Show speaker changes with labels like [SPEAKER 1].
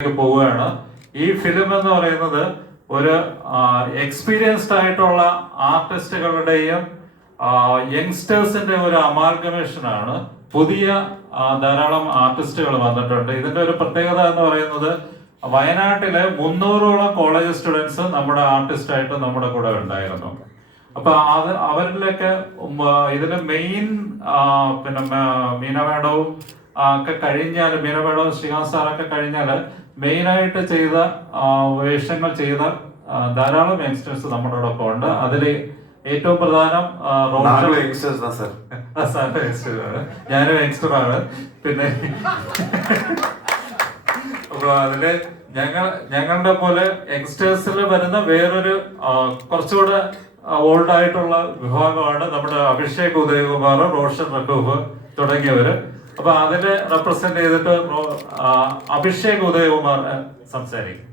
[SPEAKER 1] പോവുകയാണ്. ഈ ഫിലിം എന്ന് പറയുന്നത് ഒരു എക്സ്പീരിയൻസ്ഡ് ആയിട്ടുള്ള ആർട്ടിസ്റ്റുകളുടെയും യങ്സ്റ്റേഴ്സിന്റെ ഒരു അമാർഗമേഷനാണ് പുതിയ ധാരാളം ആർട്ടിസ്റ്റുകൾ വന്നിട്ടുണ്ട്. ഇതിന്റെ ഒരു പ്രത്യേകത എന്ന് പറയുന്നത് വയനാട്ടിലെ മുന്നൂറോളം കോളേജ് സ്റ്റുഡൻസ് നമ്മുടെ ആർട്ടിസ്റ്റ് ആയിട്ട് നമ്മുടെ കൂടെ ഉണ്ടായിരുന്നു. അപ്പൊ അത് അവരിലൊക്കെ ഇതിന് മെയിൻ പിന്നെ മീന ഒക്കെ കഴിഞ്ഞാൽ മീന ശ്രീകാന്ത് സാറൊക്കെ കഴിഞ്ഞാൽ മെയിനായിട്ട് ചെയ്ത വേഷങ്ങൾ ചെയ്ത ധാരാളം യങ്സ്റ്റേഴ്സ് നമ്മുടെ ഒപ്പം ഉണ്ട്. അതിൽ ഏറ്റവും പ്രധാനം ഞാനും യങ്സ്റ്റർ ആണ്. പിന്നെ അപ്പൊ അതിൽ ഞങ്ങൾ ഞങ്ങളുടെ പോലെ യങ്സ്റ്റേഴ്സിൽ വരുന്ന വേറൊരു കുറച്ചുകൂടെ ഓൾഡ് ആയിട്ടുള്ള വിഭാഗമാണ് നമ്മുടെ അഭിഷേക് ഉദയകുമാർ റോഷൻ റഹൂബ് തുടങ്ങിയവര്. അപ്പൊ അതിനെ റെപ്രസെന്റ് ചെയ്തിട്ട് അഭിഷേക് ഉദയകുമാർ സംസാരിക്കും.